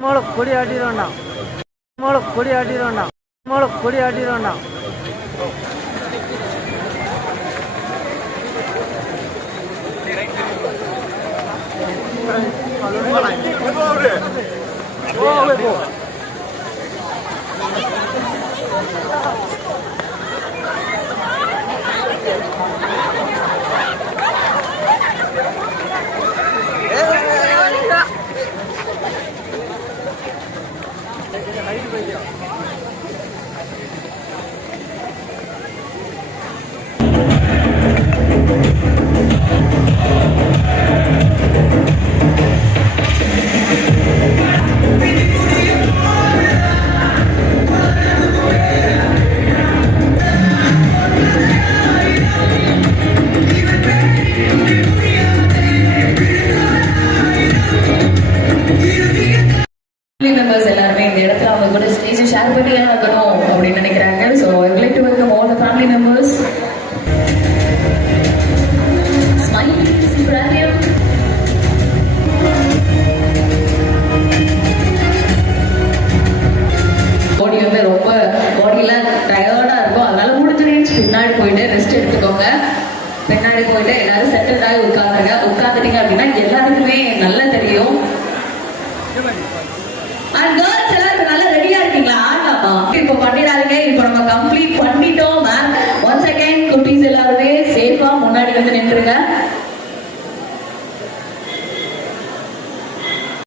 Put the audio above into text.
மோளம் கொடி ஆட்டிடுவோம்டா மோளம் கொடி ஆட்டிடுவோம்டா மோளம் கொடி ஆட்டிடுவோம்டா Oh, ஷேர் பண்ணி ஆகணும் அப்படின்னு நினைக்கிறாங்க. So I like to welcome all the family members பாடி வந்து ரொம்ப பாடியெல்லாம் டயர்டாக இருக்கும். அதனால முடிஞ்ச ரேஞ்ச் பின்னாடி போயிட்டு ரெஸ்ட் எடுத்துக்கோங்க. பின்னாடி போயிட்டு எல்லாரும் செட்டில் ஆகி உட்காந்துருங்க உட்காந்துட்டீங்க அப்படின்னா எல்லாருக்குமே நல்ல